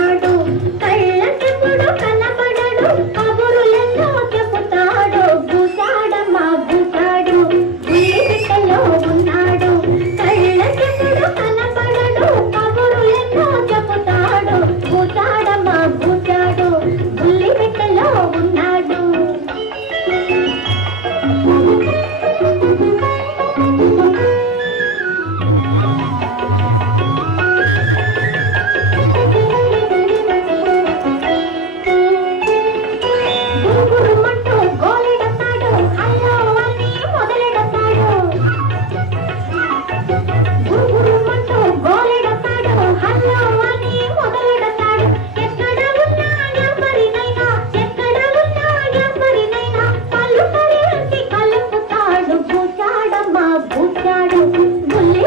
ఉన్నాడు కళ్ళకెప్పుడు కనపడడు కబురులెన్నో చెబుతాడు భూసాడమ్మా భూసాడు బుల్లి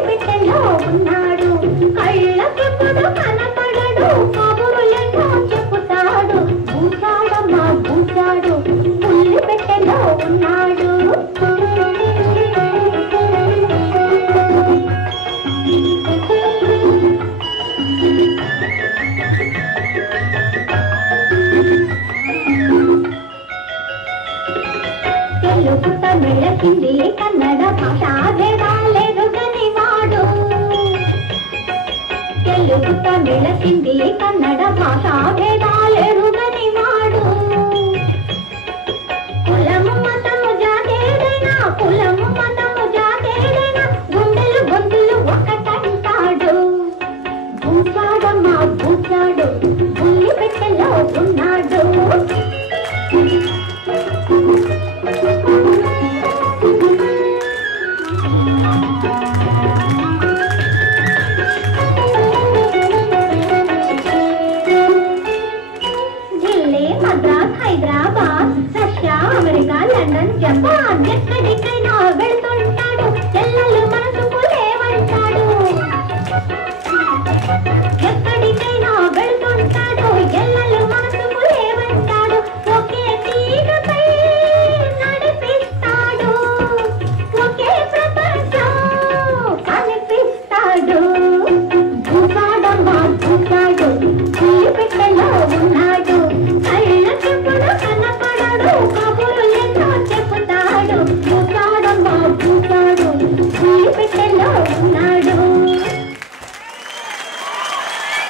బిడ్డలో ఉన్నాడు కళ్ళకెప్పుడు కనపడడు కబురులెన్నో చెబుతాడు భూసాడమ్మా భూసాడు బుల్లి బిడ్డలో ఉన్నాడు తెలుగు తమిళ హిందీ కన్నడ భాషా భేదాలెరుగని వాడు తెలుగు తమిళ హిందీ కన్నడ భాషా భేదాలెరుగని వాడు కులము మతము జాతేదైనా కులము మతము జాతేదైనా గుండెలు గొంతులు ఒకటంటాడు భూసాడమ్మా భూసాడు బుల్లి పెట్టెలో ఉన్నాడు Delhi Madras Hyderabad Russia America London Japan